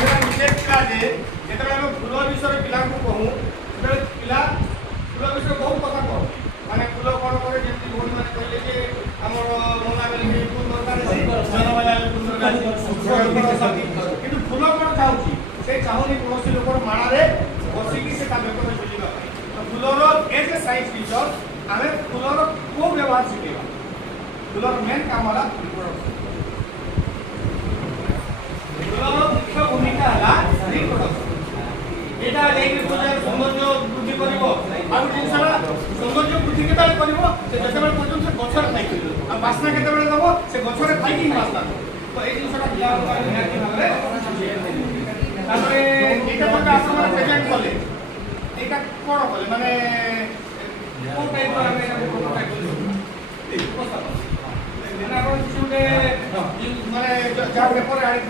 निषेध था जो आम फूल विषय पिला कहूँ पिला फूल विषय बहुत कथा कह माने फूल कौन करे जमी भौणी मैंने कहले कि आम मना बेले फूल दरकार जनमाला कि फूल कौन चाहूँ से चाहूनी कौन लोक माड़े बसिकी से बेकरे बुझा तो फूलर एज ए साइंस टीचर आम फूलर को व्यवहार शिखेगा फूलर मेन काम है फूलर मुख्य भूमिका है रिप्रोडक्शन एटा लेके सौंदर्य वृद्धि कर जिनसा सौंदर्य वृद्धि के जिते पर्यटन से गचर खाई बास्ना के दब से गचर खाई बास्ना तो ये जिनसा पिला निहाती भाव प्रेजेंट कले यहाँ कौन कले माने कौ टाइप माने जहाँ पेपर आनी